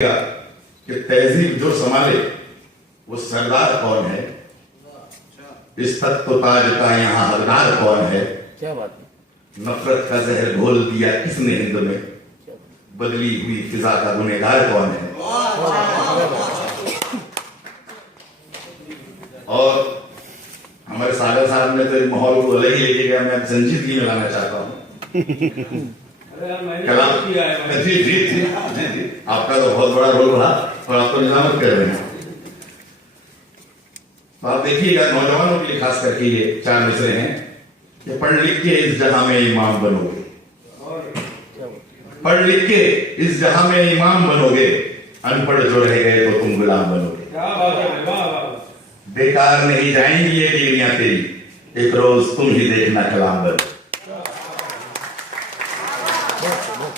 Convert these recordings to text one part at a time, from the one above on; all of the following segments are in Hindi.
कि तहजीब जो संभाले वो सरदार कौन है, इस तक तो ताज का यहाँ हकदार कौन है। क्या बात है। नफरत का जहर घोल दिया किसने हिंद में, बदली हुई फिजा का गुनहगार कौन है। और हमारे सागर साहब ने तो माहौल को अलग ही लेके गया। मैं संजीदगी में लाना चाहता हूँ। कलाम जी जी जी जी जी आपका तो बहुत बड़ा रोल रहा और आप तो निजामत कर रहे हैं। तो आप देखिएगा नौजवानों के लिए खास करके ये चार मिसरे हैं कि पढ़ लिख के इस जहां में इमाम बनोगे, पढ़ लिख के इस जहां में इमाम बनोगे, अनपढ़ जो रह गए तो तुम गुलाम बनोगे। बेकार नहीं जाएंगी ये डिग्रियां तेरी, एक रोज तुम ही देखना कलाम बनो।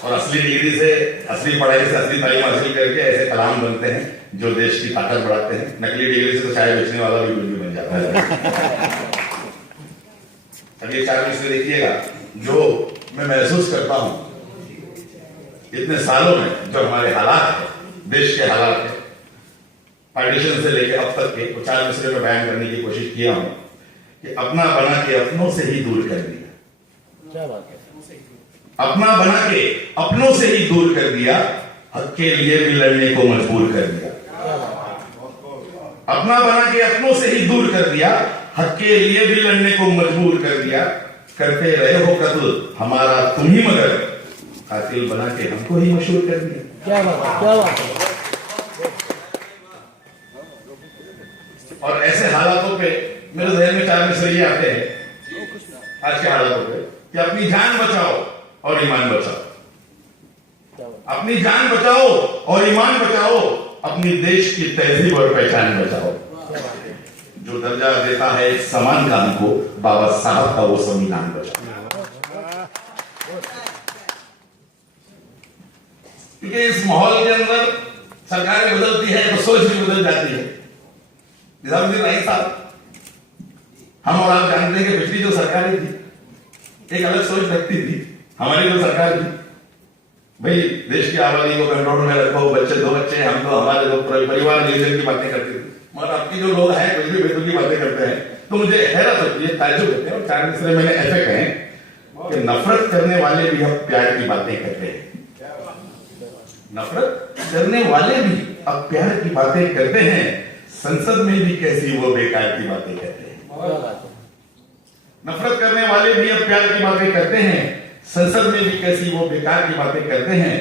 और असली डिग्री से, असली पढ़ाई से, असली तालीम हासिल करके ऐसे कलाम बनते हैं जो देश की ताकत बढ़ाते हैं। नकली डिग्री से तो चाय बेचने वाला भी कुछ भी बन जाता है। अब ये चार मिसरे देखिएगा जो मैं महसूस करता हूं इतने सालों में, जो हमारे हालात है, देश के हालात है, पार्टीशन से लेकर अब तक के, वो चार मिसरे में बयान करने की कोशिश किया हूं कि अपना बना के अपनों से ही दूर कर दिया। क्या बात है। अपना बना के अपनों से ही दूर कर दिया, हक के लिए भी लड़ने को मजबूर कर दिया। अपना बना के अपनों से ही दूर कर दिया, हक के लिए भी लड़ने को मजबूर कर दिया। करते रहे हो कत्ल हमारा तुम ही, मगर कातिल बना के हमको ही मशहूर कर दिया। क्या बात है, क्या बात है। और ऐसे हालातों पे मेरे जहन में चार मिसरे ये आते हैं आज के हालातों पे कि अपनी जान बचाओ और ईमान बचाओ, अपनी जान बचाओ और ईमान बचाओ, अपनी देश की तहजीब और पहचान बचाओ। जो दर्जा देता है समान का हमको, बाबा साहब का वो संविधान बचाओ। क्योंकि इस माहौल के अंदर सरकारें बदलती है तो सोच भी बदल जाती है। निजामुद्दीन राही साहब, हम और आप जानते हैं कि पिछली जो सरकारें थी एक अलग सोच रखती थी। हमारी जो सरकार थी, भाई देश की आबादी को कंट्रोल में रखो, बच्चे दो बच्चे, हम तो हमारे लोग परिवार नियोजन की बातें करते थे। मगर आपकी जो लोग हैं कुछ भी बेतुकी बातें करते हैं तो मुझे हैरत होती है, ताज्जुब होते हैं। और चार मिसरे मैंने ऐसे कहे कि नफरत करने वाले भी अब प्यार की बातें करते हैं, नफरत करने वाले भी अब प्यार की बातें करते हैं। संसद में भी कैसी वो बेकार की बातें कहते हैं। नफरत करने वाले भी अब प्यार की बातें करते हैं, संसद में भी कैसी वो बेकार की बातें करते हैं।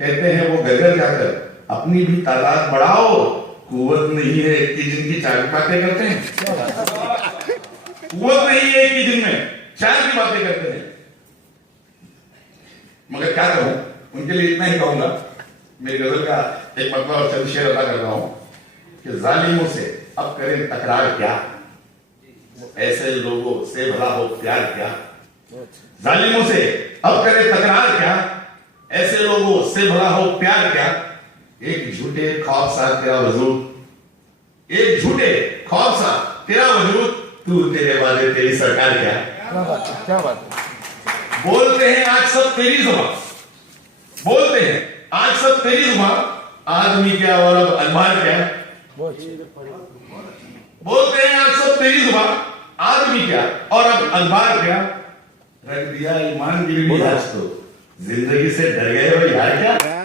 कहते हैं वो घर जाकर अपनी भी तादाद बढ़ाओ, कुव्वत नहीं है एक ही दिन की चार बातें करते हैं। कुव्वत नहीं है एक ही दिन में चार की बातें करते हैं। मगर क्या कहूं, उनके लिए इतना ही कहूंगा, मेरी गजल का एक मतलब और चंद शेर अदा कर रहा हूं कि जालिमों से अब करें तकरार क्या, ऐसे लोगों से भला हो प्यार क्या। जालिमों से अब करे तकरार क्या, ऐसे लोगों से भला हो प्यार क्या। एक झूठे ख्वाब सा तेरा वजूद, एक झूठे ख्वाब सा तेरा वजूद, तू तेरे वादे तेरी सरकार क्या। क्या बात है, क्या बात है। बोलते हैं आज सब तेरी जुबान, बोलते हैं आज सब तेरी जुबान, आदमी क्या और अब अनमार क्या। बोलते हैं आज सब तेरी जुबान, आदमी क्या और अब अनबार क्या। रख दिया ईमान गिरवी आज तो जिंदगी से डर गए हो यार क्या।